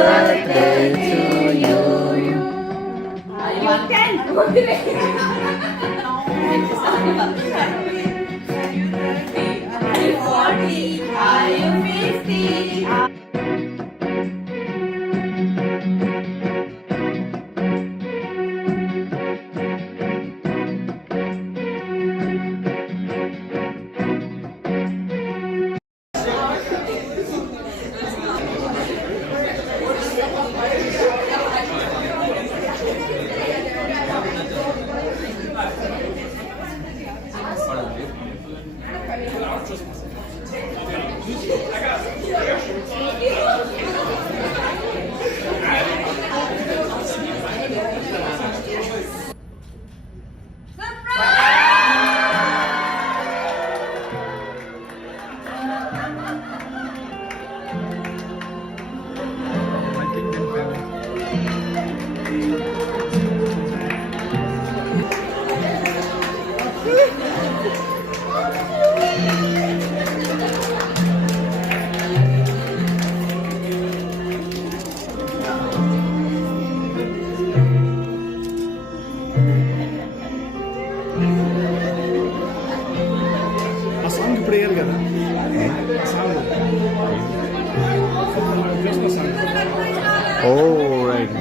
birthday to you. You can. Are you 40? Are you 50? Prayer కదా ఓ right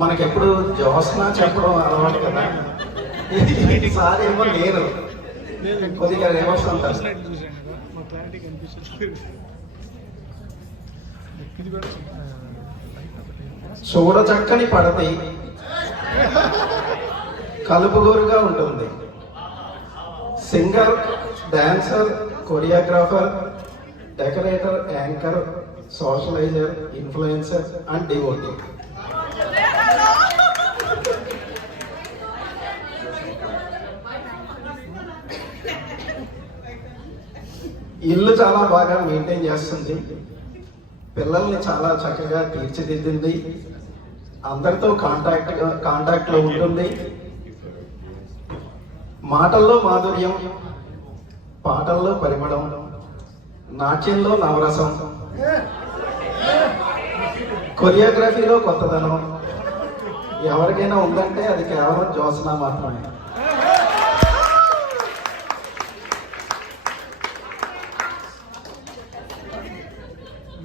మనకెప్పుడు Josna చెప్పడం అలవాటు కదా, ఈసారి ఏమో నేను కొద్దిగా రివర్స్ అంటారు. చూడచక్కని పడతి కలుపుగోరుగా ఉంటుంది. Singer, dancer, choreographer, decorator, anchor, socializer, influencer and devotee. ఇల్లు చాలా బాగా మెయింటైన్ చేస్తుంది, పిల్లల్ని చాలా చక్కగా తీర్చిదిద్దింది, అందరితో కాంటాక్ట్లో ఉంటుంది. మాటల్లో మాధుర్యం, పాటల్లో పరిమళం, నాట్యంలో నవరసం, కొరియోగ్రఫీలో కొత్తదనం ఎవరికైనా ఉందంటే అది కేవలం జ్యోత్స్న మాత్రమే.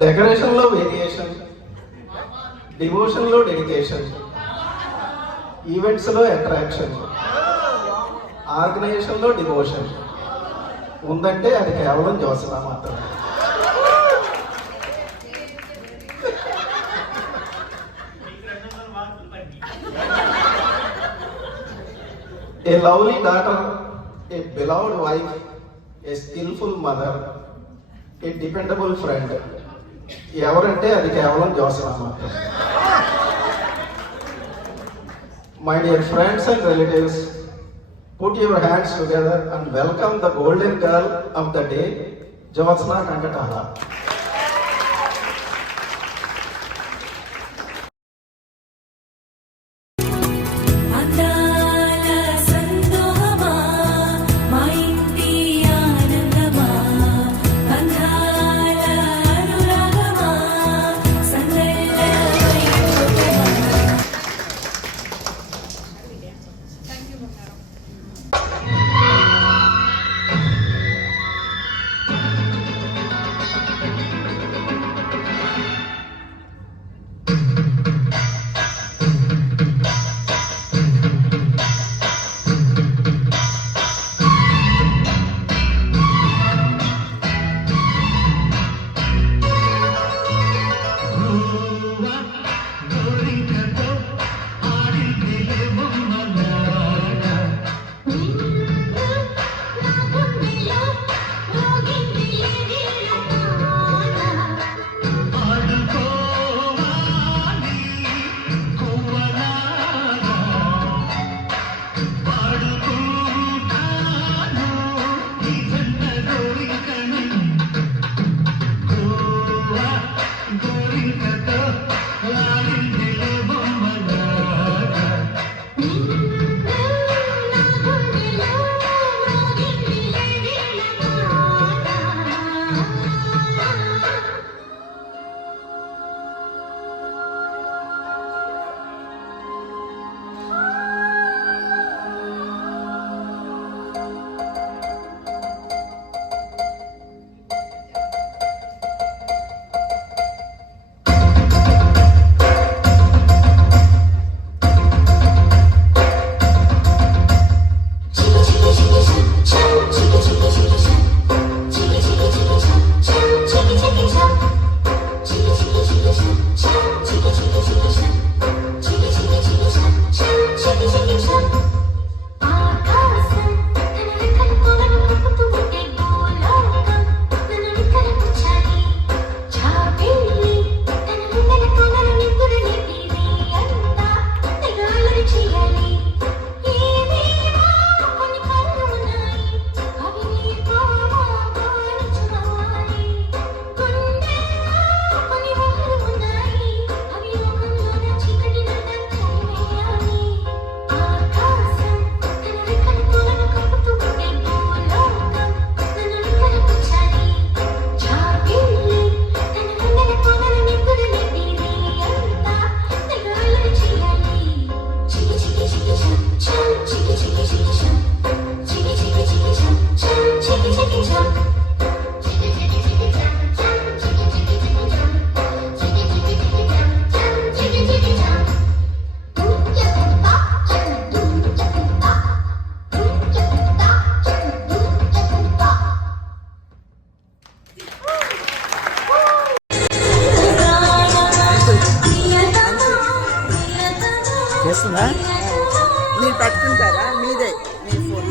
డెకరేషన్లో వేరియేషన్, డివోషన్లో డెడికేషన్, ఈవెంట్స్లో అట్రాక్షన్, ఆర్గనైజేషన్లో డివోషన్ ఉందంటే అది కేవలం జ్యోత్స్న మాత్రమే. A lovely daughter, a beloved wife, a skillful mother, a dependable friend. ఎవరంటే అది కేవలం జ్యోత్స్న మాత్రమే. My dear friends and relatives, put your hands together and welcome the golden girl of the day, Jyotsna Kankatala. వస్తుందా? మీరు పట్టుకుంటారా? మీదే మీ phone.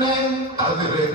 కన్నే అదిరే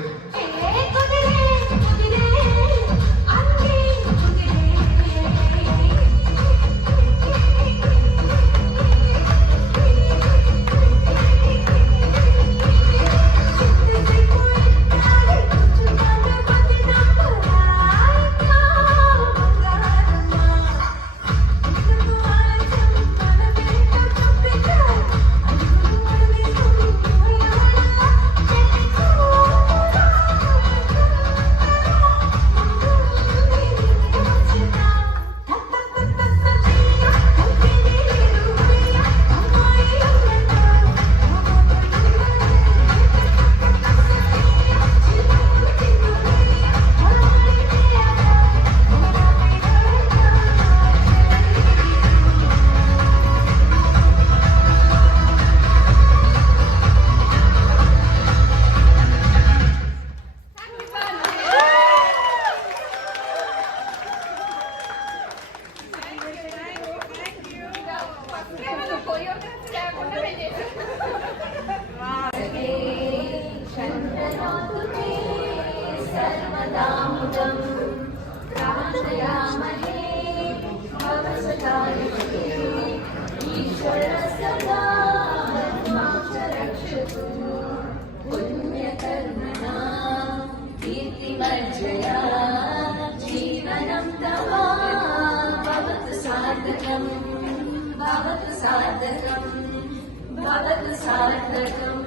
జీవనం తవా భవతు సార్థకం భవతు సార్థకం భవతు సార్థకం.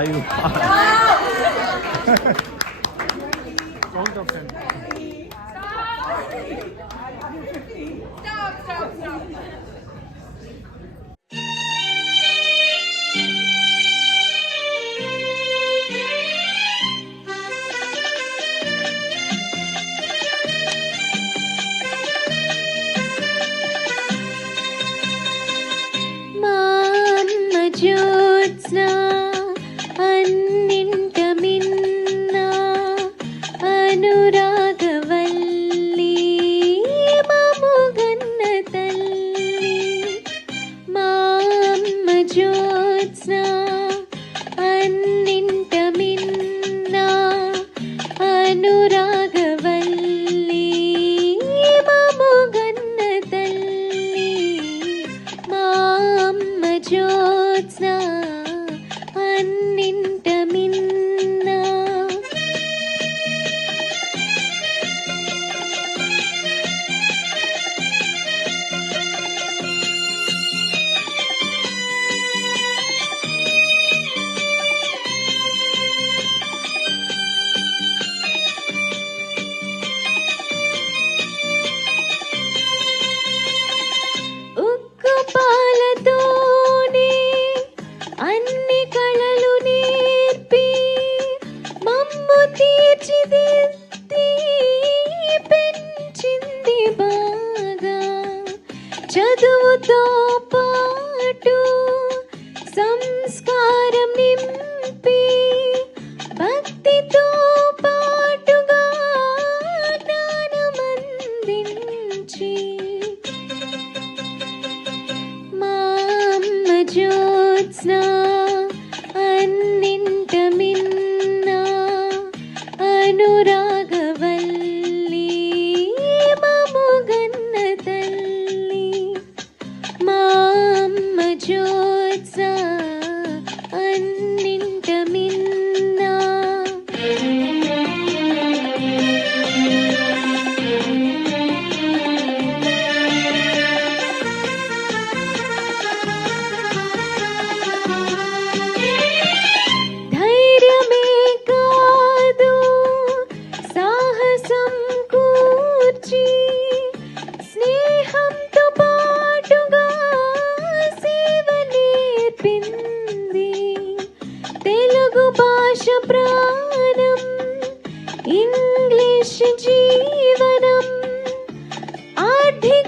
You count of 10. Stop. Jyotsna అన్నింట మిన్నా అనురాగవల్లి మముగన్న తల్లి మా అమ్మ జ్యోత్స్నా అన్నింట మిన్నా అనురాగవల్లి మముగన్న తల్లి మా అమ్మ జ్యోత్స్నా అన్నింట మిన్నా. ఉక్కు పాలతోనే అన్ని కళలు నేర్పి మమ్ము తీర్చిదిద్ది పెంచింది బాగా. చదువుతో పాటు సంస్కారం నింపి భక్తితో పాటుగా జ్ఞానమందించి మా అమ్మ జ్యోత్స్నా అన్నింట మిన్నా అనురాగవల్లి మముగన్న తల్లి మా అమ్మ జ్యోత్స్నా అన్నింట మిన్నా. ధైర్యమే కాదు సాహసం కూర్చి స్నేహంతో పాటుగా సేవ నేర్పింది. తెలుగు భాష ప్రాణం ఇంగ్లీష్ జీవనం ఆర్థిక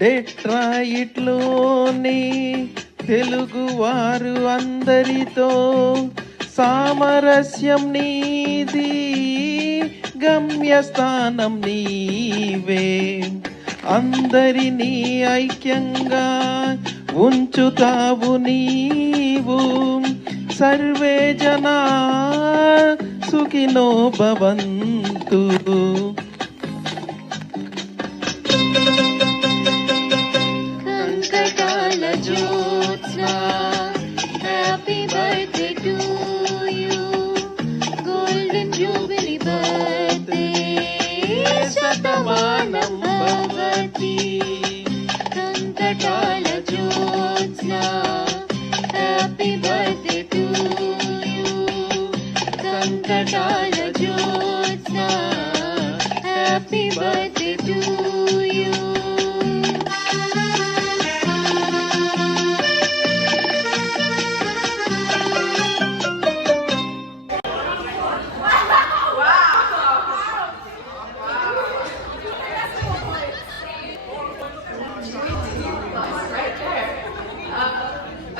డెట్రాయిట్లోని తెలుగువారు అందరితో సామరస్యం నీది, గమ్యస్థానం నీవే. అందరినీ ఐక్యంగా ఉంచుతావు నీవు. సర్వే జనా సుఖినో భవంతు. Kankatala Jyotsna, happy birthday to you, golden jubilee birthday, శతమానం భవతి. Kankatala Jyotsna, happy birthday to you, Kankatala Jyotsna, happy birthday to you.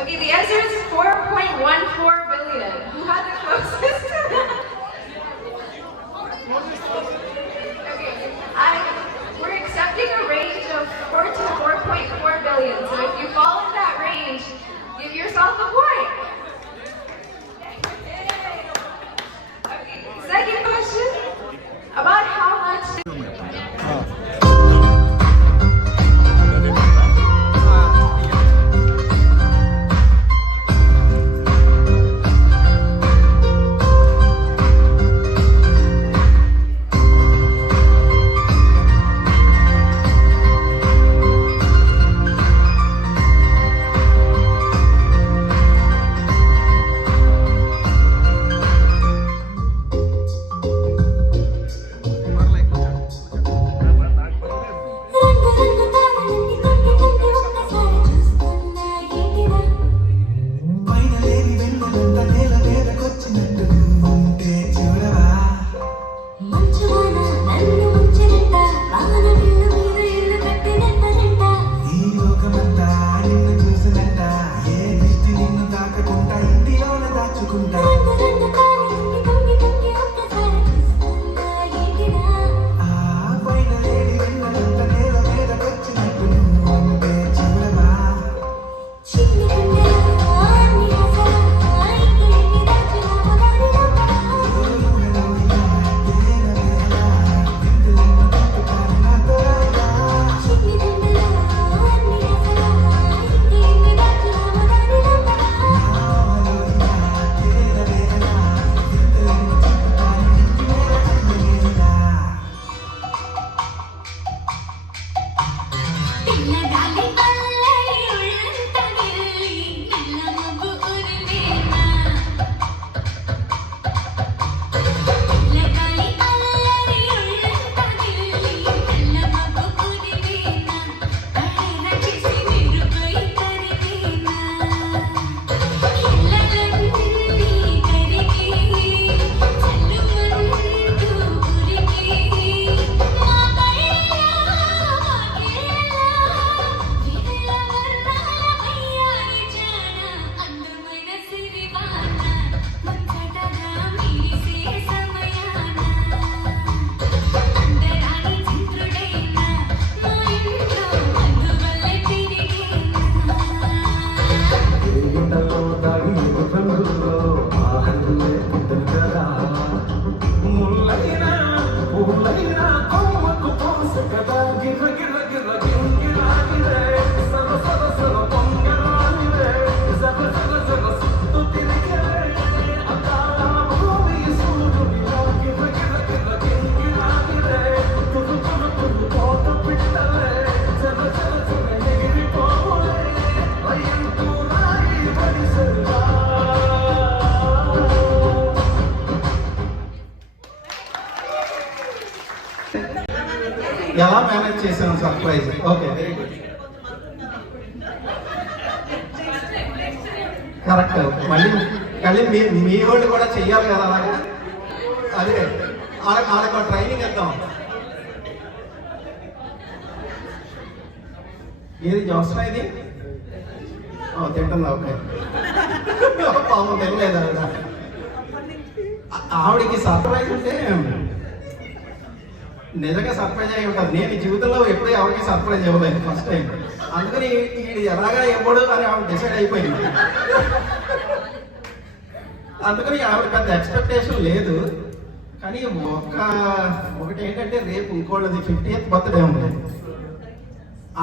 Okay, the answer is 4.14 billion. Who had the closest to that? Okay, we're accepting a range of 4 to 4.4 billion. So if you fall in that range, give yourself a point. Okay, second question. About how much ఎలా manage చేసాను surprise? Okay, very good, correct. మళ్ళీ మళ్ళీ మీ వాళ్ళు కూడా చెయ్యాలి కదా అలాగే. అదే వాళ్ళకి ట్రైనింగ్ ఇద్దాం. ఏది జ్యోత్స్న ఇది? తింటుందా? ఓకే. పాపం తినలేదు ఆవిడ. ఆవిడకి సర్ప్రైజ్ ఉంటే నిజంగా సర్ప్రైజ్ అయ్యి ఉంటారు. నేను జీవితంలో ఎప్పుడూ ఎవరికి సర్ప్రైజ్ ఇవ్వలేదు ఫస్ట్ టైం. అందుకని వీడు ఎలాగా ఇవ్వడు అని ఆవిడ డిసైడ్ అయిపోయింది. అందుకని ఆవిడ పెద్ద ఎక్స్పెక్టేషన్ లేదు. కానీ ఒకటి ఏంటంటే రేపు ఇంకోటిది 50th బర్త్డే ఉంది.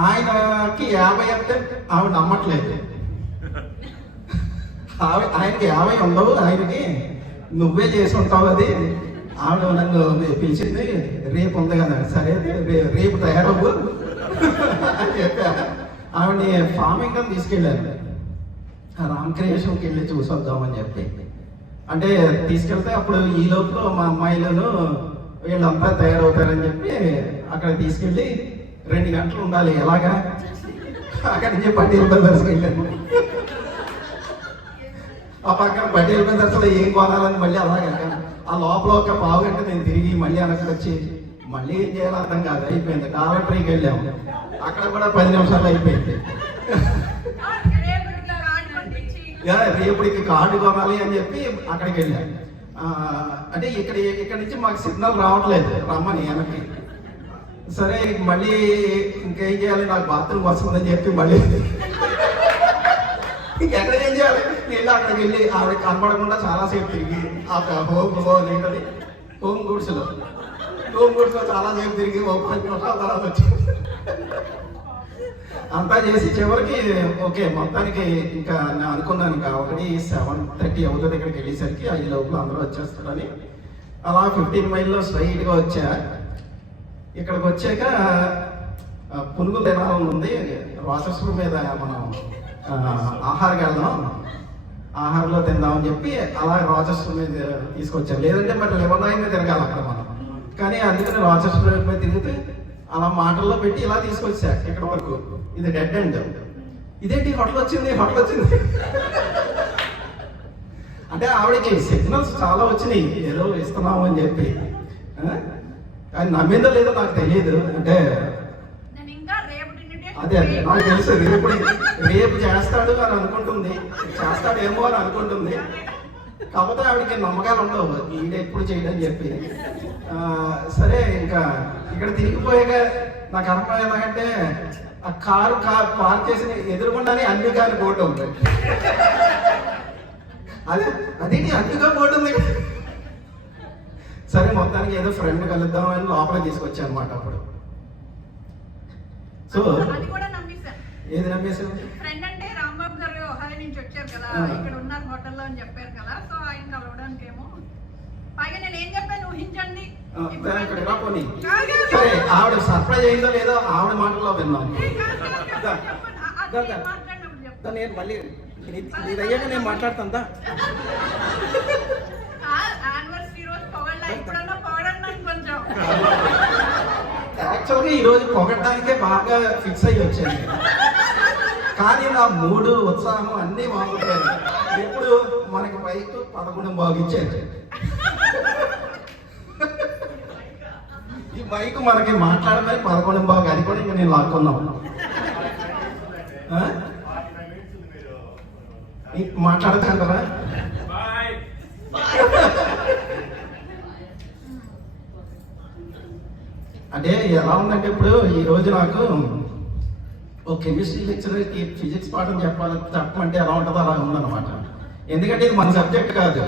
ఆయనకి 50 అంటే ఆవిడ నమ్మట్లేదు. ఆయనకి 50 ఉండవు, ఆయనకి నువ్వే చేసి ఉంటావు అది. ఆవిడ నన్ను పిలిచింది, రేపు ఉంది కదా, సరే రేపు తయారవ్వు అని చెప్పా. ఆవిడని ఫార్మింగ్ అని తీసుకెళ్ళాను, రామక్రియేషన్కి వెళ్ళి చూసొద్దామని చెప్పి. అంటే తీసుకెళ్తే అప్పుడు ఈ లోపల మా అమ్మాయిలను వీళ్ళంతా తయారవుతారని చెప్పి అక్కడ తీసుకెళ్ళి 2 గంటలు ఉండాలి. ఎలాగా అక్కడి నుంచి పటేల్ బ్రదర్స్కి వెళ్ళాను. ఆ పక్కన పటేల్ బ్రదర్స్లో ఏం కొనాలని మళ్ళీ అలాగే ఆ లోపల ఒక పావు గంట నేను తిరిగి మళ్ళీ వెనక్కి వచ్చి మళ్ళీ ఏం చేయాలో అర్థం కాదు. అయిపోయింది. డాలర్ ట్రీకి వెళ్ళాము, అక్కడ కూడా 10 నిమిషాలు అయిపోయింది. రేపటికి కార్డు కొనాలి అని చెప్పి అక్కడికి వెళ్ళాను. అంటే ఇక్కడ నుంచి మాకు సిగ్నల్ రావట్లేదు రమ్మని వెనక్కి. సరే మళ్ళీ ఇంకేం చేయాలి, నాకు బాత్రూమ్ వస్తుందని చెప్పి మళ్ళీ ఇంకెక్కడ ఏం చేయాలి, వెళ్ళి అక్కడికి వెళ్ళి ఆవిడ కనపడకుండా చాలాసేపు తిరిగి హోమ్ గుడ్స్లో చాలాసేపు తిరిగి 30 నిమిషాల తర్వాత వచ్చి అంతా చేసి చివరికి ఓకే మొత్తానికి ఇంకా నేను అనుకున్నాను ఇంకా 7:30 అవుతుంది ఇక్కడికి వెళ్ళేసరికి 5 లోపల అందరూ వచ్చేస్తారని. అలా 15 మైల్లో స్ట్రైట్గా వచ్చా. ఇక్కడికి వచ్చాక పునుగులు తినాలని ఉంది. రాసెస్ల మీద మనం ఆహారం వెళ్దాం, ఆహారంలో తిందామని చెప్పి అలా రాచెస్టర్ మీద తీసుకొచ్చాం. లేదంటే మరి లెవెన్ మీద తిరగాలి అక్కడ మనం. కానీ అందుకని రాచెస్టర్ మీద తిరిగితే అలా మాటల్లో పెట్టి ఇలా తీసుకొచ్చా ఇక్కడ వరకు. ఇది డెడ్ ఎండ్. ఇదేంటి హోటల్ వచ్చింది అంటే ఆవిడకి సిగ్నల్స్ చాలా వచ్చినాయి ఏదో ఇస్తున్నాము అని చెప్పి. కానీ నమ్మిందో లేదో నాకు తెలియదు. అంటే అదే నాకు తెలుసు రేపు చేస్తాడు అని అనుకుంటుంది, చేస్తాడేమో అని అనుకుంటుంది. కాకపోతే ఆవిడకి నమ్మకాలు ఉండవు ఈడ ఎప్పుడు చేయడని చెప్పి. సరే ఇంకా ఇక్కడ తిరిగిపోయాక నాకు అర్థం ఎలాగంటే ఆ కారు పార్క్ చేసిన ఎదురుకుండానే అన్నిగా అని బోర్డు ఉంది. అదేంటి అన్నిగా బోర్డు ఉంది. సరే మొత్తానికి ఏదో ఫ్రెండ్ కలుద్దాం అని లోపల తీసుకొచ్చా అనమాట. అప్పుడు సో ఏది నమ్మేసావు? ఫ్రెండ్ అంటే రాంబాబు గారు ఒహాయో నుంచి వచ్చారు కదా, ఇక్కడ ఉన్నారు హోటల్లో అని చెప్పారు కదా, సో ఆయన కలవడానికి ఏమో. పైగా నేను ఏం చెప్పాను ఊహించండి. సరే ఆవిడ సర్ప్రైజ్ అయిందో లేదో ఆవిడ మాటల్లో విన్నాం. నేను మళ్ళీ నీదయ్యాక నేను మాట్లాడుతుందా? యాక్చువల్గా ఈరోజు పొగడానికే బాగా ఫిక్స్ అయ్యి వచ్చాను. కానీ నా మూడు ఉత్సాహం అన్నీ బాగుంటాయి. ఎప్పుడు మనకి బైక్ 11 బాగిచ్చారు. ఈ బైక్ మనకి మాట్లాడమని 11 బాగు, అది కూడా ఇంకా నేను లాక్కున్నాను. మాట్లాడతాంటారా? అంటే ఎలా ఉందంటే ఇప్పుడు ఈరోజు నాకు ఓ కెమిస్ట్రీ లెక్చరర్కి ఫిజిక్స్ పాఠం చెప్పమంటే ఎలా ఉంటుందో అలా ఉందన్నమాట. ఎందుకంటే ఇది మన సబ్జెక్ట్ కాదు.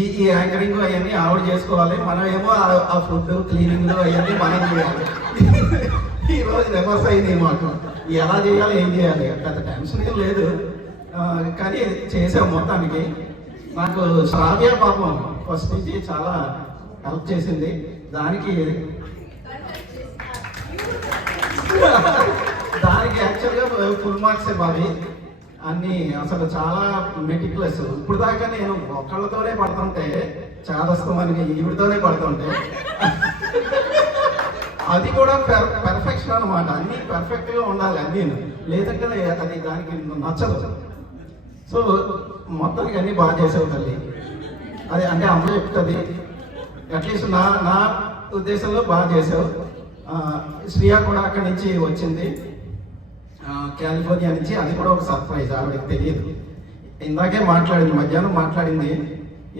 ఈ యాంకరింగ్ అవన్నీ ఆవిడ చేసుకోవాలి, మనం ఏమో ఆ ఫుడ్ క్లీనింగ్ అవన్నీ మనం చేయాలి. ఈరోజు రివర్స్ అయింది మాకు. ఎలా చేయాలి, ఏం చేయాలి, పెద్ద టెన్షన్ ఏం లేదు. కానీ చేసాం మొత్తానికి. నాకు శ్రావ్య పాపం ఫస్ట్ నుంచి చాలా హెల్ప్ చేసింది. దానికి యాక్చువల్గా ఫుల్ మార్క్సే బావి అన్నీ. అసలు చాలా మెటిక్యులస్. ఇప్పుడు దాకా నేను ఒక్కళ్ళతోనే పడుతుంటే చాదస్తమానికి ఈవిడితోనే పడుతుంటే అది కూడా పెర్ఫెక్షన్ అనమాట. అన్నీ పర్ఫెక్ట్గా ఉండాలి అన్నీ, లేదంటే అది దానికి నచ్చదు. సో మొత్తానికి అన్నీ బాగా చేసావు తల్లి. అదే అంటే అమ్మ చెప్తుంది. అట్లీస్ట్ నా ఉద్దేశంలో బాగా చేసావు. శ్రియా కూడా అక్కడి నుంచి వచ్చింది. కాలిఫోర్నియా నుంచి. అది కూడా ఒక సర్ప్రైజ్, ఆవిడకి తెలియదు. ఇందాకే మాట్లాడింది, మధ్యాహ్నం మాట్లాడింది.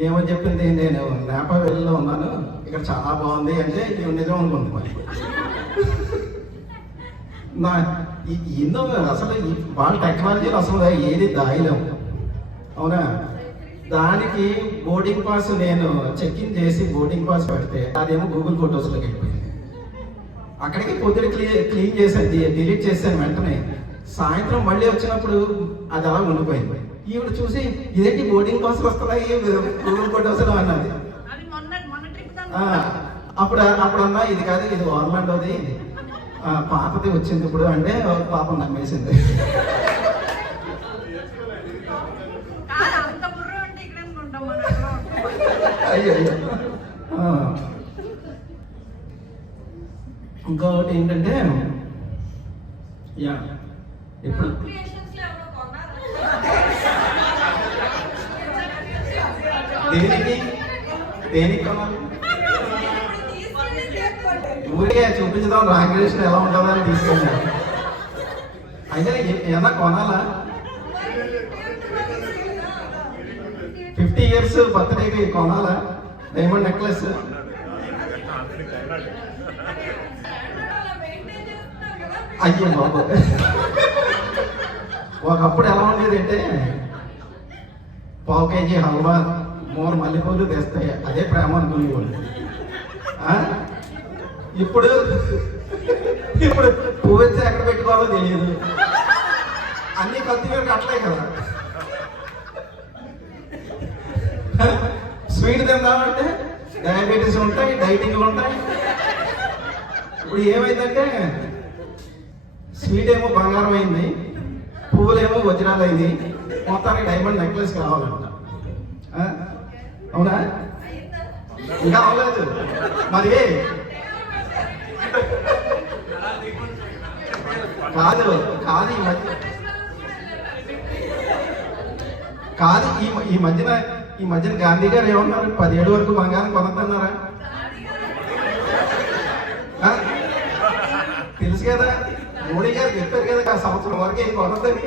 ఏమని చెప్పింది, నేను నేపా వెళ్ళిలో ఉన్నాను, ఇక్కడ చాలా బాగుంది అంటే ఇది నిజం అనుకుంది. మరి నా ఎన్నో అసలు వాళ్ళ టెక్నాలజీలో అసలు ఏది దాయలేము, అవునా? దానికి బోర్డింగ్ పాస్ నేను చెక్ ఇన్ చేసి బోర్డింగ్ పాస్ పెడితే అదేమో గూగుల్ ఫొటోస్లోకి వెళ్ళిపోయింది. అక్కడికి పొద్దున క్లీన్ చేశాను, డిలీట్ చేశాను. వెంటనే సాయంత్రం మళ్ళీ వచ్చినప్పుడు అది అలా ఉండిపోయింది. ఈవిడ చూసి ఇదేంటి బోర్డింగ్ పాస్ వస్తున్నాయి గూగుల్ ఫొటోస్లో అన్నది. అది మొన్న ట్రిప్ అప్పుడు అన్నా ఇది కాదు, ఇది ఆర్లాండోది, పాపది వచ్చింది ఇప్పుడు అంటే పాపం నమ్మేసింది. అంత బుర్ర అంటే ఇక్కడ అనుకుంటాం మనం. అయ్యో ఇంకొకటి ఏంటంటే ఇప్పుడు దేనికి కొనాలి? ఊరికే చూపించడం రామకృష్ణ ఎలా ఉంటుందని తీసుకెళ్ళాను. అయితే ఏమన్నా కొనాలా? 50 years బర్త్డేకి కొనాలా డైమండ్ నెక్లెస్? అయ్యో బాబు, ఒకప్పుడు ఎలా ఉండేది అంటే 1/4 kg హల్వా 3 మల్లెపూలు తెస్తాయి, అదే ప్రేమ అనుకునేవాళ్ళు. ఇప్పుడు పువ్వు వచ్చి ఎక్కడ పెట్టుకోవాలో తెలియదు, అన్ని కత్తి మీద కట్టలే కదా. స్వీట్ తిందామంటే డయాబెటీస్ ఉంటాయి, డైటింగ్లు ఉంటాయి. ఇప్పుడు ఏమైందంటే స్వీట్ ఏమో బంగారం అయింది, పువ్వులేమో వజ్రాలు అయింది, మొత్తానికి డైమండ్ నెక్లెస్ కావాలంట. అవునా? ఇంకా అవ్వలేదు మరి. కాదు కాదు ఈ మధ్యన గాంధీ గారు ఏమన్నారు? 17 వరకు బంగారం కొనద్దన్నారా? తెలుసు కదా, మోడీ గారు చెప్పారు కదా, సంవత్సరం వరకు ఏం కొనద్దని.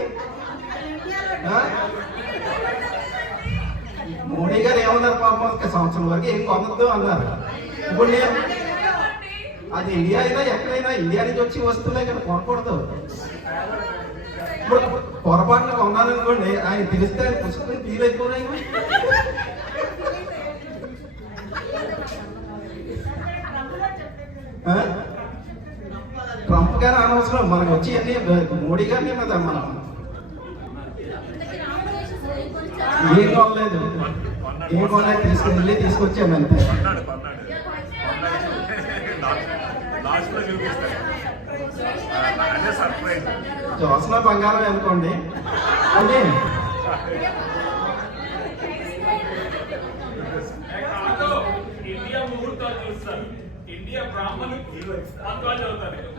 మోడీ గారు ఏమన్నారు? పాపం సంవత్సరం వరకు ఏం కొనద్దు అన్నారు. ఇప్పుడు నేను అది ఇండియా అయినా ఎక్కడైనా ఇండియా నుంచి వచ్చి వస్తువులే కదా కొనకూడదు. ఇప్పుడు పొరపాటున కొన్నాననుకోండి, ఆయన తెలిస్తే ఆయన పుస్తకం ఫీల్ అయిపోయి ట్రంప్ గారు అనవసరం, మనకు వచ్చి అన్ని మోడీ గారిని మీద మనం ఏం కొనలేదు, ఏం కొనలేదు, తీసుకొచ్చాను అంతే. జోస్న బంగారం అనుకోండి అంటే ఇండియా ముహూర్తాలు చూస్తారు, ఇండియా బ్రాహ్మణులు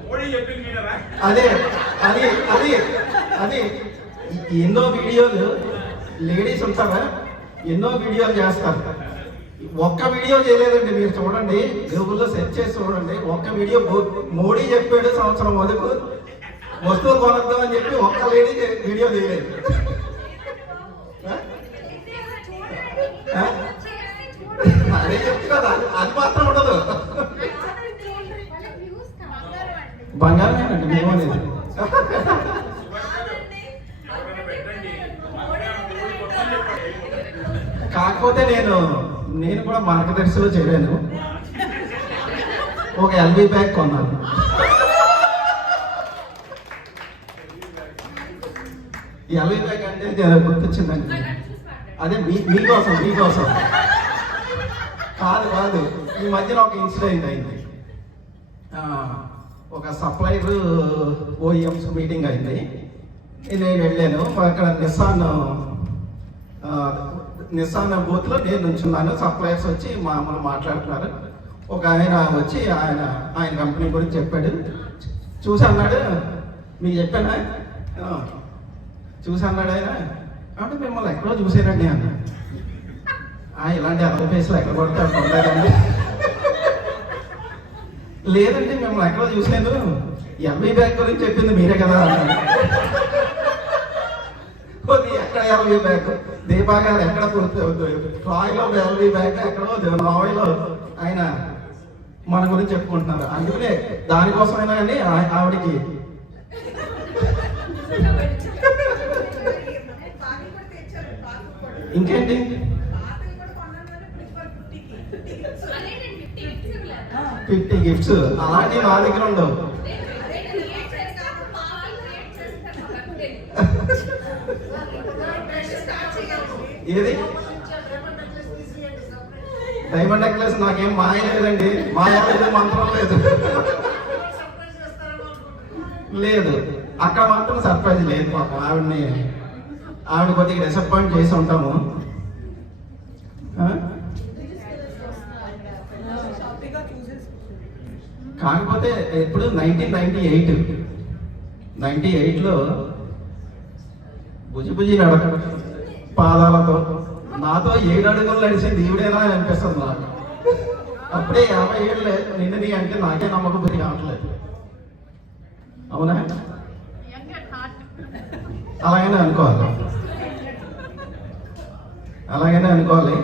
మోడీ చెప్పింది. అదే అది అది అది ఎన్నో వీడియోలు లేడీస్ ఉంటారా, ఎన్నో వీడియోలు చేస్తారు. ఒక్క వీడియో చేయలేదండి, మీరు చూడండి, గూగుల్లో సెర్చ్ చేసి చూడండి. ఒక్క వీడియో మోడీ చెప్పాడు సంవత్సరం వరకు వస్తువులు కొనద్దాం అని చెప్పి ఒక్క లేడీ వీడియో చేయలేదు. అదే చెప్తున్నా, అది మాత్రం ఉండదు. బంగారమేనండి మేము అనేది. కాకపోతే నేను కూడా మార్గదర్శిలో చేరాను, ఒక ఎల్బీ బ్యాగ్ కొన్నాను. ఎల్బీ బ్యాగ్ అంటే గుర్తొచ్చిందండి, అదే మీకోసం కాదు. ఈ మధ్యన ఒక ఇన్సిడెంట్ అయింది. ఒక సప్లైర్ ఓఎంస్ మీటింగ్ అయింది, నేను వెళ్ళాను. అక్కడ నిస్సాన్ బూత్లో నేను నుంచున్నాను. సప్లయర్స్ వచ్చి మామూలు మాట్లాడుతున్నారు. ఒక ఆయన వచ్చి ఆయన కంపెనీ గురించి చెప్పాడు. చూసి అన్నాడు, మీకు చెప్పానా? చూసి అన్నాడు ఆయన. అంటే మిమ్మల్ని ఎక్కడో చూసానండి అన్న. ఇలాంటి అర్థ ఫేస్లో ఎక్కడ పడితే అక్కడ ఉండాలండి. లేదండి మిమ్మల్ని ఎక్కడో చూసాను, ఎంబీ బ్యాగ్ గురించి చెప్పింది మీరే కదా అన్నాడు. పోనీ ఎక్కడ ఎల్బీ బ్యాగ్, దీపా గారు ఎక్కడ ట్రాయ్లో ఎల్బీ బ్యాగ్, ఎక్కడో నావైలో ఆయన మన గురించి చెప్పుకుంటున్నారు. అందుకనే దానికోసమైనా కానీ ఆవిడికి ఇంకేంటి 50 గిఫ్ట్స్ అలాంటివి నా దగ్గర ఉండవు. ఏది డైమండ్ నెక్లెస్ నాకేం మాయ లేదండి, మాయ లేదు, మంత్రం లేదు. లేదు, అక్కడ మాత్రం సర్ప్రైజ్ లేదు. పాపం ఆవిడ కొద్దిగా డిసప్పాయింట్ చేసి ఉంటాము. కాకపోతే ఎప్పుడు 1998లో భుజి నడక పాదాలతో నాతో 7 అడుగులు నడిచింది ఈవిడేనా అని అనిపిస్తుంది నాకు. అప్పుడే 50 ఏళ్ళు నిన్నది అంటే నాకే నమ్మకం బుద్ధి కావట్లేదు. అవునా? అలాగనే అనుకోవాలి, అలాగనే అనుకోవాలి.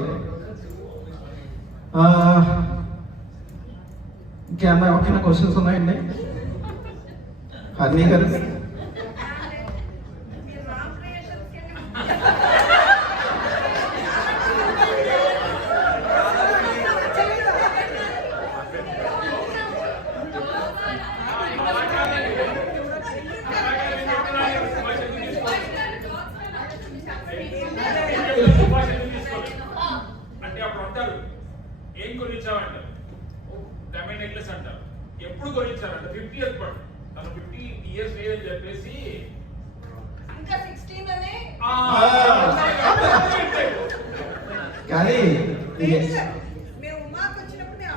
ఇంకేమన్నా ఎవరికైనా క్వశ్చన్స్ ఉన్నాయండి? హర్నీ గారు అంటే అప్పుడు అంటారు ఏం కొనిచ్చావంటారు, డైమండ్ నెక్లెస్ అంటారు. ఎప్పుడు కొనిచ్చారంట? 50th బర్త్, తను 50 years లేదని చెప్పేసి ఇంకా 16 అనే కానీ మేము ఉమాకి వచ్చినప్పుడు నేను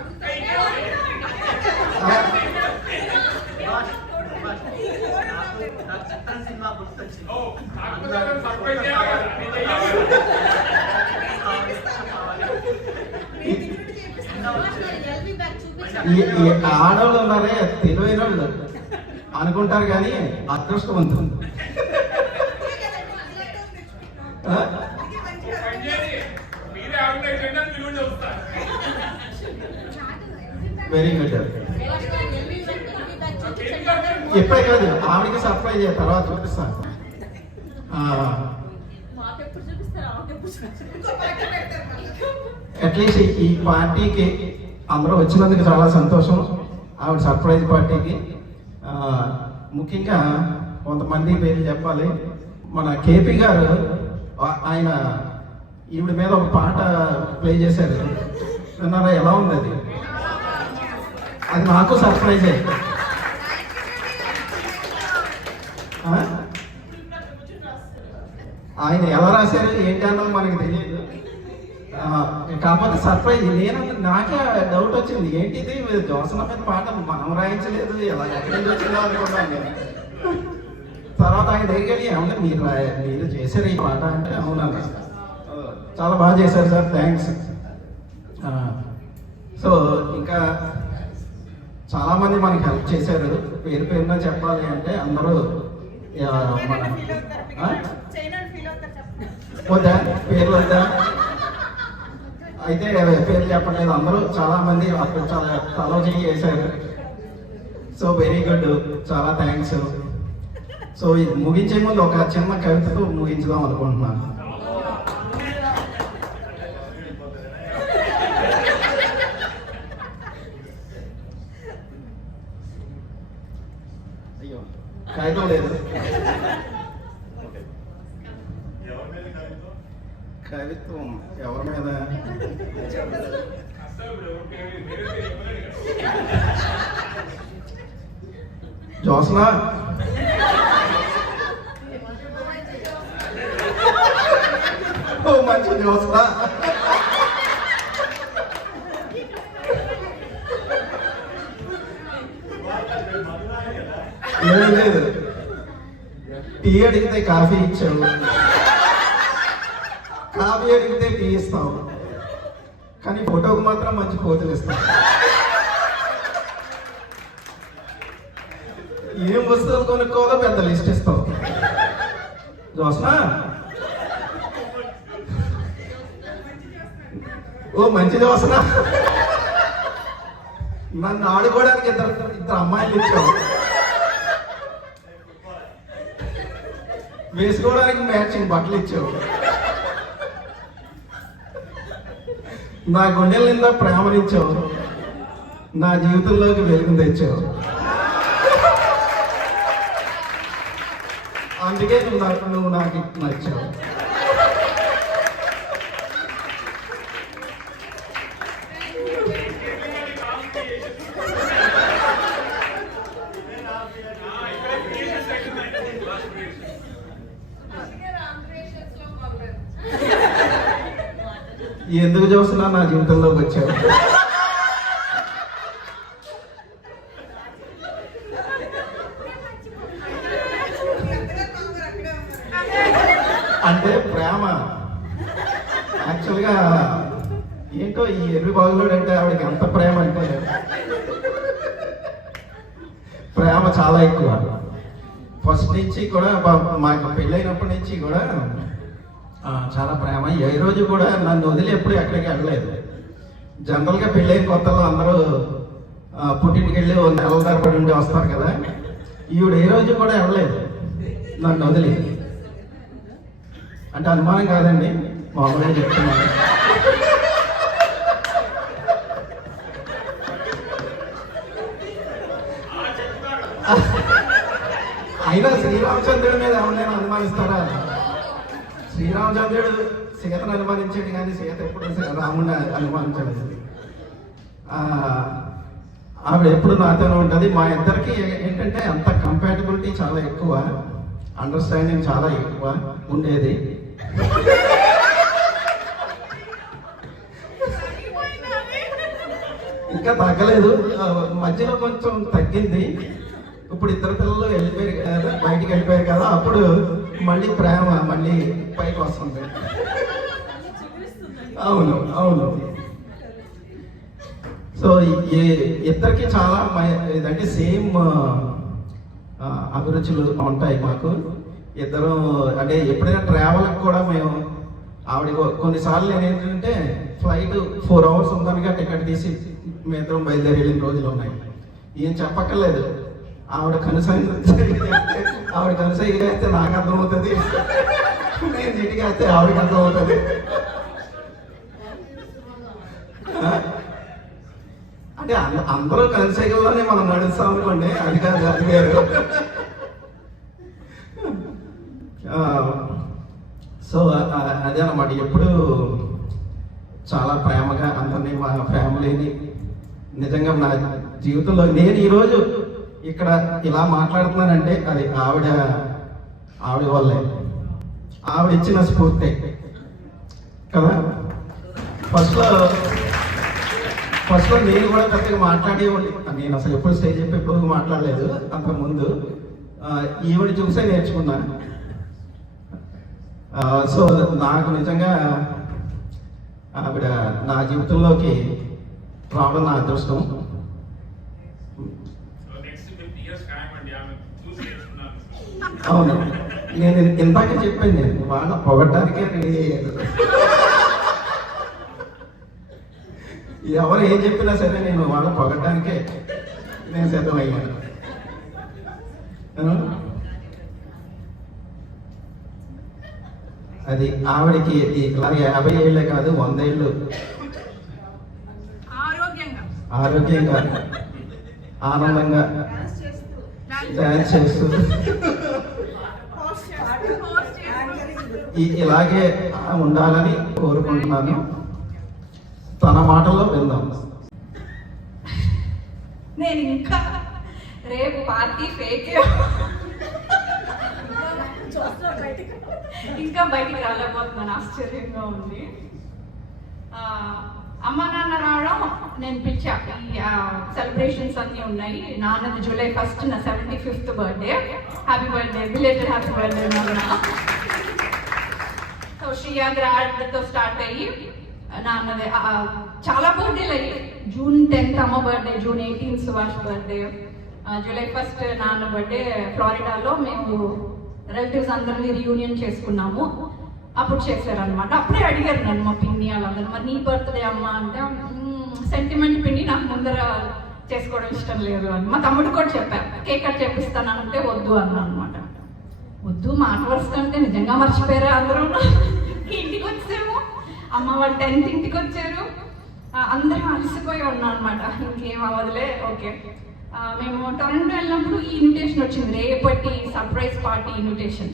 ఆడవాళ్ళు ఉన్నారే తెలివైన వాళ్ళు అనుకుంటారు కానీ అదృష్టవంతులు. Very good. ఎప్పుడే కాదు, ఆవిడకి సర్ప్రైజ్ తర్వాత చూపిస్తాను. అట్లీస్ట్ ఈ పార్టీకి అందరూ వచ్చినందుకు చాలా సంతోషం. ఆవిడ సర్ప్రైజ్ పార్టీకి ముఖ్యంగా కొంతమంది పేర్లు చెప్పాలి. మన కేపీ గారు ఆయన ఈవిడ మీద ఒక పాట ప్లే చేశారు, విన్నారా? ఎలా ఉంది అది? అది నాకు సర్ప్రైజ్. ఆయన ఎలా రాశారు ఏంటి అన్నది మనకి తెలియదు. కాకపోతే సర్ప్రైజ్. నాకే డౌట్ వచ్చింది, ఏంటిది జోసన మీద పాట మనం రాయించలేదు, ఎలా ఎక్కడి నుంచి వచ్చిందో అనుకున్నాను నేను. తర్వాత ఆయన దగ్గరికి ఏమంటే మీరు చేశారు ఈ పాట అంటే అవునన్నా, చాలా బాగా చేశారు సార్, థ్యాంక్స్. సో ఇంకా చాలామంది మనకి హెల్ప్ చేశారు. పేరు పేరున చెప్పాలి అంటే అందరూ వద్దా పేర్లు వద్దా? అయితే పేర్లు చెప్పలేదు. అందరూ చాలా మంది అప్పుడు చాలా తలోజీ చేశారు. సో వెరీ గుడ్, చాలా థ్యాంక్స్. సో ఇది ముగించే ముందు ఒక చిన్న కవితతో ముగించుదాం అనుకుంటున్నాను. అయ్యో కాగితం లేదు. కవిత్వం ఎవరి మీద? జోస్న మంచి జోస్న. లేదు, టీ అడిగితే కాఫీ ఇచ్చావు, కాఫీ అడిగితే టీ ఇస్తావు, కానీ ఫోటోకు మాత్రం మంచి పోజులు ఇస్తావు. ఏం వస్తువులు కొనుక్కోవాలో పెద్ద లిస్ట్ ఇస్తాం. జోస్నా ఓ మంచి జోస్నా, నన్ను ఆడుకోవడానికి ఇద్దరు అమ్మాయిలు ఇచ్చావు, వేసుకోవడానికి మ్యాచింగ్ బట్టలు ఇచ్చావు, నా గుండెల నిండా ప్రేమనిచ్చావు, నా జీవితంలోకి వెలుగు తెచ్చావు. అందుకే నువ్వు నాకు నచ్చావు. ఎందుకు చూస్తున్నా నా జీవితంలోకి వచ్చావు. అంటే ప్రేమ యాక్చువల్గా ఏంటో ఈ ఎర్రి బాగులోడు అంటే ఆవిడకి ఎంత ప్రేమ అంటే ప్రేమ చాలా ఎక్కువ. ఫస్ట్ నుంచి కూడా మాకు పెళ్ళైనప్పటి నుంచి కూడా చాలా ప్రేమ. ఏ రోజు కూడా నన్ను వదిలి ఎప్పుడు ఎక్కడికి వెళ్ళలేదు. జనరల్గా పెళ్ళైన కొత్తలో అందరూ పుట్టింటికి వెళ్ళి నెల తరబడి ఉండి వస్తారు కదా, ఈవిడ ఏ రోజు కూడా వెళ్ళలేదు నన్ను వదిలి. అంటే అనుమానం కాదండి, మామూలుగా చెప్తున్నాను. అయినా శ్రీరామచంద్రుడి మీద ఎవరినైనా అనుమానిస్తారా? శ్రీరామచంద్రుడు సీతను అనుమానించాడు కానీ సీత ఎప్పుడు రాముడిని అనుమానించలేదు. ఆవిడ ఎప్పుడు నాతోనే ఉంటుంది. మా ఇద్దరికి ఏంటంటే అంత కంపాటబిలిటీ చాలా ఎక్కువ, అండర్స్టాండింగ్ చాలా ఎక్కువ ఉండేది. ఇంకా తగ్గలేదు, మధ్యలో కొంచెం తగ్గింది. ఇప్పుడు ఇద్దరు పిల్లలు వెళ్ళిపోయారు కదా, బయటికి వెళ్ళిపోయారు కదా, అప్పుడు మళ్ళీ ప్రేమ మళ్ళీ పైకి వస్తుంది. అవును అవును. సో ఇద్దరికి చాలా ఇదంటే సేమ్ అభిరుచులు ఉంటాయి మాకు. ఇద్దరు అంటే ఎప్పుడైనా ట్రావెల్కి కూడా మేము ఆవిడ కొన్నిసార్లు ఏంటంటే ఫ్లైట్ 4 hours ఉందనిగా టికెట్ తీసి మేమిద్దరం బయలుదేరి వెళ్ళిన రోజులు ఉన్నాయి. ఏం చెప్పక్కర్లేదు, ఆవిడ కనుసైగా అయితే నాకు అర్థమవుతుంది, నేను చిటిగా అయితే ఆవిడకి అర్థమవుతుంది. అంటే అందరూ కనుసైగల్లోనే మనం నడుస్తాం అనుకోండి, అది కాదు, అది వేరు. సో అదే అన్నమాట. ఎప్పుడు చాలా ప్రేమగా అందరినీ, మా ఫ్యామిలీని, నిజంగా నా జీవితంలో నేను ఈరోజు ఇక్కడ ఇలా మాట్లాడుతున్నానంటే అది ఆవిడ వల్లే, ఆవిడ ఇచ్చిన స్ఫూర్తి కదా. ఫస్ట్లో నేను కూడా పెద్దగా మాట్లాడేవాడిని, నేను అసలు ఎప్పుడు స్టేజ్ చెప్పి ఎప్పుడు మాట్లాడలేదు. అంతకుముందు ఈవిడ చూసే నేర్చుకున్నాను. సో నాకు నిజంగా ఆవిడ నా జీవితంలోకి రావడం నా అదృష్టం. అవును, నేను ఇందాక చెప్పాను, నేను వాళ్ళ పొగడ్డానికే రెడీ అయ్యాను. ఎవరు ఏం చెప్పినా సరే నేను వాళ్ళ పొగడ్డానికే నేను సిద్ధమయ్యాను. అది ఆవిడకి ఇలా 50 ఏళ్ళే కాదు, 100 ఏళ్ళు ఆరోగ్యంగా ఆనందంగా డాన్స్ చేస్తూ ఇలాగే ఉండాలని కోరుకుంటున్నాను. తన మాటల్లో విందాం. నేను ఇంకా రేపు పార్టీ ఫేక్ ఇంకా బయటికి రాలేకపోతున్నాను, ఆశ్చర్యంగా ఉంది. అమ్మ నాన్న రావడం నేను పిలిచా. ఈ సెలబ్రేషన్స్ అన్నీ ఉన్నాయి. నాన్నది July 1st నా 75th birthday. Happy birthday, belated happy birthday నాన్న. సో శ్రీయాగ్రాడ్తో స్టార్ట్ అయ్యి నాన్నది చాలా బర్త్డేలు అయ్యి. June 10th అమ్మ birthday, June 18th Subhash birthday, July 1 నాన్న బర్త్డే ఫ్లోరిడాలో మేము రిలేటివ్స్ అందరినీ రీయూనియన్ చేసుకున్నాము. అప్పుడు చేశారనమాట. అప్పుడే అడిగారు నన్ను మా పిన్ని వాళ్ళందరూ, మరి నీ బర్త్డే అమ్మ అంటే సెంటిమెంట్ పిన్ని నాకు ముందర చేసుకోవడం ఇష్టం లేదు అని. మా తమ్ముడు కూడా చెప్పారు, కేక్ కట్ చేపిస్తానంటే వద్దు అన్నా అనమాట. వద్దు మాట వరుస అంటే నిజంగా మర్చిపోయారు అందరూ. ఇంటికి వచ్చాము, అమ్మ వాళ్ళు 10th ఇంటికి వచ్చారు, అందరం అలసిపోయి ఉన్నాం అనమాట. ఇంకేం అవ్వదులే ఓకే. మేము టొరంటో వెళ్ళినప్పుడు ఈ ఇన్విటేషన్ వచ్చింది, రేపటి surprise party invitation.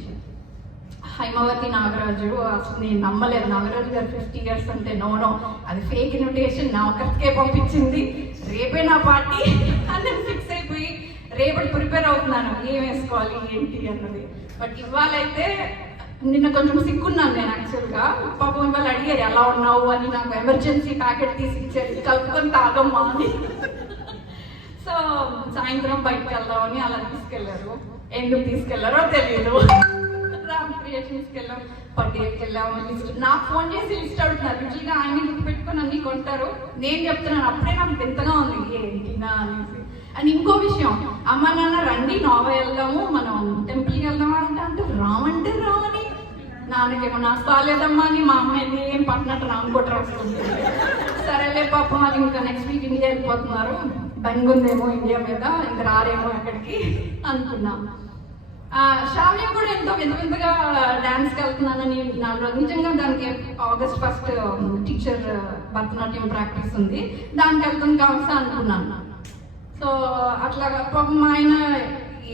Hymavathi Nagaraju, అసలు నేను నమ్మలేదు, నాగరాజు గారు 50 years అంటే నో అది ఫేక్ ఇన్విటేషన్, నా ఒక్కరికే పంపించింది, రేపే నా పార్టీ అని నేను ఫిక్స్ అయిపోయి రేపటి ప్రిపేర్ అవుతున్నాను ఏం వేసుకోవాలి ఏంటి అన్నది. బట్ ఇవాళైతే నిన్న కొంచెం సిక్కున్నాను నేను యాక్చువల్గా. పాపం ఇవాళ అడిగారు ఎలా ఉన్నావు అని, నాకు ఎమర్జెన్సీ ప్యాకెట్ తీసి ఇచ్చారు, కలుపుకొని తాగమ్మా అని. సో సాయంత్రం బయటకు వెళ్దామని అలా తీసుకెళ్లారు. ఎందుకు తీసుకెళ్లారో తెలియదు. రామప్రియ తీసుకెళ్ళాం, పట్టేకి వెళ్ళాము. నాకు ఫోన్ చేసి లిస్ట్ అడుగుతున్నారు, యూజువల్గా ఆయన గుర్తు పెట్టుకొని అన్ని కొంటారు, నేను చెప్తున్నాను అప్పుడే నాకు వింతగా ఉంది ఏంటినా అనేసి. అండ్ ఇంకో విషయం, అమ్మ నాన్న రండి నోవా వెళ్దాము, మనం టెంపుల్కి వెళ్దాం అంటే రామంటే రామని, నాన్నకేమో నాకు బాగాలేదమ్మా అని, మా అమ్మ ఏం పట్టినట్టు రామకోట రాస్తుంది. సరేలే పాపం అది ఇంకా నెక్స్ట్ వీక్ ఇండియా వెళ్ళిపోతున్నారు, బెంగుందేమో ఇండియా మీద, ఇంకా రారేమో ఎక్కడికి అనుకున్నాం. శ్రావ్య కూడా ఎంతో వింతగా డాన్స్కి వెళ్తున్నానని నిజంగా దానికి August 1 టీచర్ భరతనాట్యం ప్రాక్టీస్ ఉంది, దానికి వెళ్తుంది కావచ్చా అనుకున్నాను. సో అట్లాగా పాపం ఆయన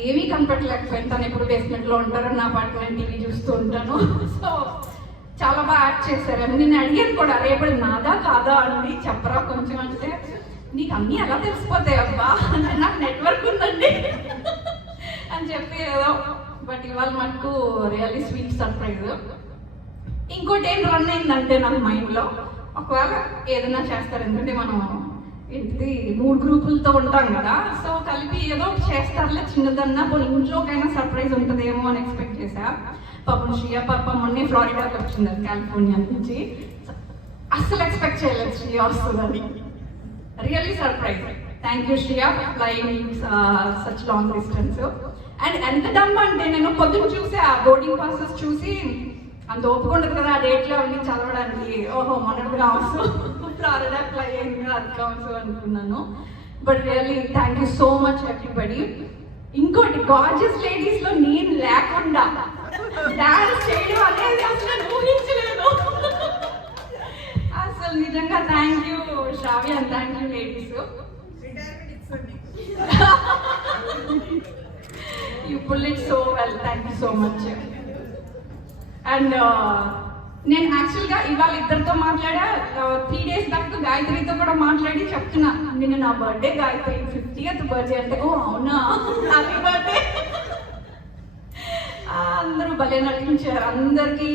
ఏమీ కనపట్టలేకపోయింది, తను ఎప్పుడు బేస్మెంట్లో ఉంటారు, నా పాటు నేను టీవీ చూస్తూ ఉంటాను. సో చాలా బాగా యాక్ట్ చేశారు. నేను అడిగాను కూడా రేపటి నాదా కాదా అండి చెప్పరా కొంచెం అంటే, నీకు అన్నీ ఎలా తెలిసిపోతాయి అబ్బా అంటే, నాకు నెట్వర్క్ ఉందండి అని చెప్పి ఏదో. బట్ ఇవాళ మటుకు రియల్లీ స్వీట్ సర్ప్రైజ్. ఇంకోటి ఏం రన్ అయిందంటే నాకు మైండ్లో, ఒకవేళ ఏదైనా చేస్తారు, ఎందుకంటే మనం ఏంటిది 3 గ్రూపులతో ఉంటాం కదా, సో కలిపి ఏదో చేస్తారులే చిన్నదన్నా, పోనీ ఇంట్లోకైనా సర్ప్రైజ్ ఉంటుందేమో అని ఎక్స్పెక్ట్ చేశా. పాపం శ్రీయా పాప మొన్నే ఫ్లోరిడాకి వచ్చింది కాలిఫోర్నియా నుంచి, అస్సలు ఎక్స్పెక్ట్ చేయలేదు శ్రీయా వస్తుందని. Really surprise. Thank you Shriya flying such long distance. And ఎంత డమ్ అంటే, నేను పొద్దున్న చూసి ఆ బోర్డింగ్ పాసెస్ చూసి అంత ఓపుకుండదు కదా ఆ డేట్లో అన్ని చదవడానికి, ఓహో మొన్నటి కావచ్చు ఫ్లోరిడా ఫ్లై అయింది అది కావచ్చు అనుకున్నాను. But really thank you so much everybody. ఇంకోటి, గార్జియస్ లేడీస్ లో నేను లేకుండా డాన్స్ చేయడం అనేది అసలు ఊహించలేదు. అసలు నిజంగా thank you Shravya, thank you ladies. You pull it so well. Thank you so much. And నేను యాక్చువల్గా ఇవాళ ఇద్దరితో మాట్లాడా, 3 days బ్యాక్ గాయత్రితో కూడా మాట్లాడి చెప్తున్నా, నిన్న నా బర్త్డే గాయత్రి 50th బర్త్డే అంటే, ఓ అవునా హ్యాపీ బర్త్డే. అందరూ భలే నటించారు, అందరికీ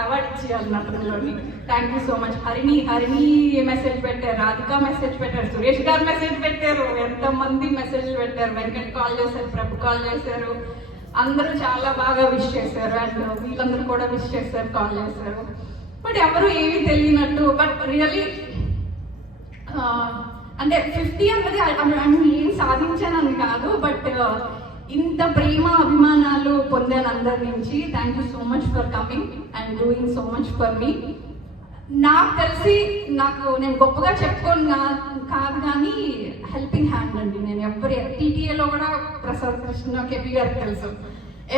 అవార్డు ఇచ్చేయాలి నటనలోని. Thank you so much. Harini message పెట్టారు, రాధిక మెసేజ్ పెట్టారు, సురేష్ గారు మెసేజ్ పెట్టారు, ఎంతమంది మెసేజ్ పెట్టారు, వెంకట్ కాల్ చేశారు, ప్రభు కాల్ చేశారు, అందరూ చాలా బాగా విష్ చేశారు. అండ్ వీళ్ళందరూ కూడా విష్ చేశారు, కాల్ చేశారు. బట్ ఎవరు ఏమీ తెలియనట్టు. బట్ రియల్లీ అంటే 50 అన్నది ఏం సాధించానని కాదు, బట్ ఇంత ప్రేమ అభిమానాలు పొందాను అందరి నుంచి. Thank you so much for coming and doing so much for me. నాకు తెలిసి నేను గొప్పగా చెప్పుకోను కాదు కానీ హెల్పింగ్ హ్యాండ్ అండి. నేను ఎవరి టీటీఏలో కూడా ప్రసాద్ కృష్ణ కేపీ గారికి తెలుసు,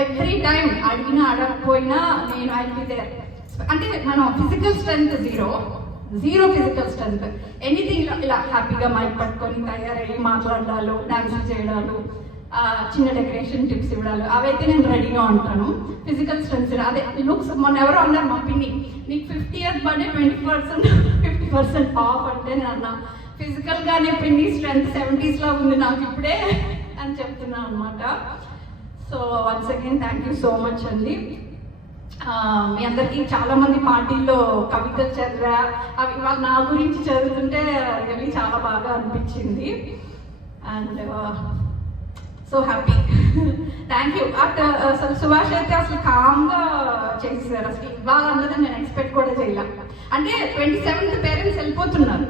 ఎవ్రీ టైం అడిగినా అడగకపోయినా నేను ఐ దేర్. అంటే మనం physical strength zero physical strength, anything ఇలా హ్యాపీగా మైక్ పట్టుకొని తయారయ్యి మాట్లాడాలు, డాన్స్ చేయడాలు, చిన్న డెకరేషన్ టిప్స్ ఇవ్వడాలు, అవైతే నేను రెడీగా ఉంటాను. ఫిజికల్ స్ట్రెంగ్త్ అదే లుక్స్. మొన్న ఎవరో అన్నారు మా పిన్ని, నీకు 50th బర్త్డే 50% ఆఫ్ అంటే, నేను అన్నా ఫిజికల్గానే పిన్ని స్ట్రెంగ్త్ 70s లో ఉంది నాకు ఇప్పుడే అని చెప్తున్నాను అనమాట. So once again thank you so much అండి. మీ అందరికీ చాలా మంది పార్టీల్లో కవితలు చదివా, అవి వాళ్ళు నా గురించి చదువుతుంటే రియల్లీ చాలా బాగా అనిపించింది. And so happy. Thank you. అసలు సుభాష్ అయితే అసలు కామ్గా చేసేసారు, అసలు ఇవ్వాలన్నది నేను ఎక్స్పెక్ట్ కూడా చేయలే. అంటే 27th పేరెంట్స్ వెళ్ళిపోతున్నారు,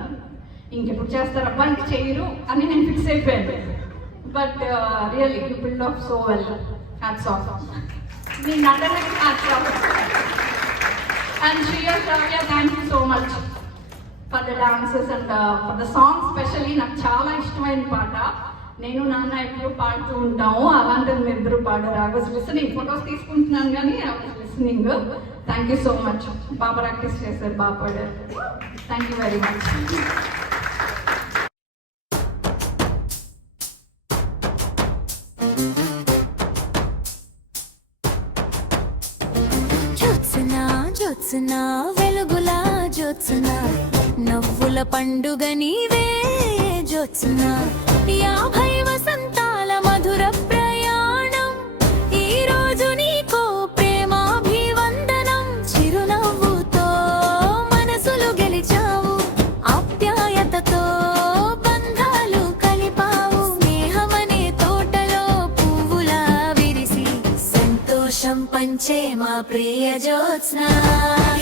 ఇంకెప్పుడు చేస్తారు అబ్బా ఇంక చేయరు అని నేను ఫిక్స్ అయిపోయాను. But really you build off so well. Hats off. మీ నటనకి hats off. And Shriya Shravya, thank you so much for the dances and for the song. Specially నాకు చాలా ఇష్టమైన పాట. నేను నాన్న ఎప్పుడు పాడుతూ ఉంటాము, అలాంటిది మీరు ఇద్దరు పాడారు. ఐ వాజ్ లిసనింగ్, ఫొటోస్ తీసుకుంటున్నాను కానీ I was listening. Thank you so much. బాగా ప్రాక్టీస్ చేశారు, బాగా పాడారు. Thank you very much. Jyotsna వెలుగులా జ్యోత్స్నా, నవ్వుల పండుగ నీవే జ్యోత్స్నా. 50 వసంతాల మధుర ప్రయాణం, ఈ రోజు నీకో ప్రేమాభివందనం. చిరునవ్వుతో మనసులు గెలిచావు, ఆప్యాయతతో బంధాలు కలిపావు. స్నేహమనే తోటలో పువ్వులా విరిసి సంతోషం పంచే మా ప్రియ జ్యోత్స్నా.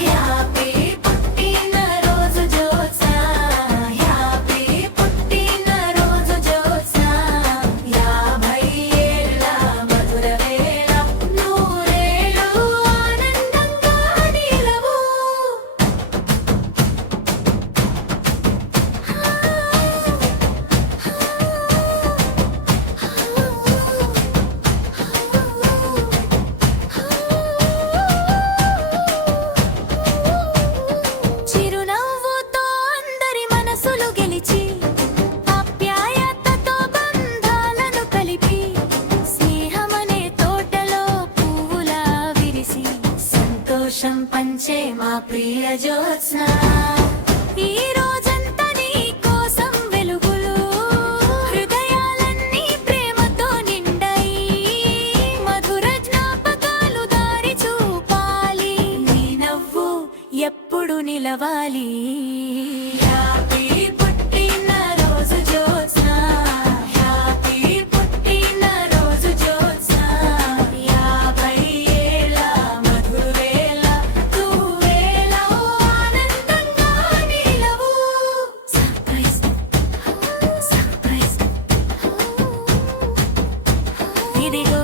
హ్యాపీ పుట్టిన రోజు జ్యోత్స్నా, హ్యాపీ పుట్టిన రోజు జ్యోత్స్నా. 50 ఏళ్ళ మధుర వేళ, నూరేళ్ళు ఆనందంగా నిలవు. చిరునవ్వుతో అందరి మనసులు గెలిచి, ఆప్యాయతతో బంధాలను కలిపి, స్నేహమనే తోటలో పువ్వులా విరిసి సంతోషం పంచే మా ప్రియ జ్యోత్స్నా. ఈ రోజంతా నీ కోసం వెలుగులు, హృదయాలన్నీ ప్రేమతో నిండాయి. మధుర జ్ఞాపకాలు దారి చూపాలి, నీ నవ్వు ఎప్పుడు నిలవాలి. హ్యాపీ పుట్టిన రోజు జ్యోత్స్నా, హ్యాపీ పుట్టిన రోజు జ్యోత్స్నా. 50 ఏళ్ళ మధుర వేళ, నువ్వేళ ఆనందంగా నిలవు. సర్ప్రైజ్, సర్ప్రైజ్, ఇదిగో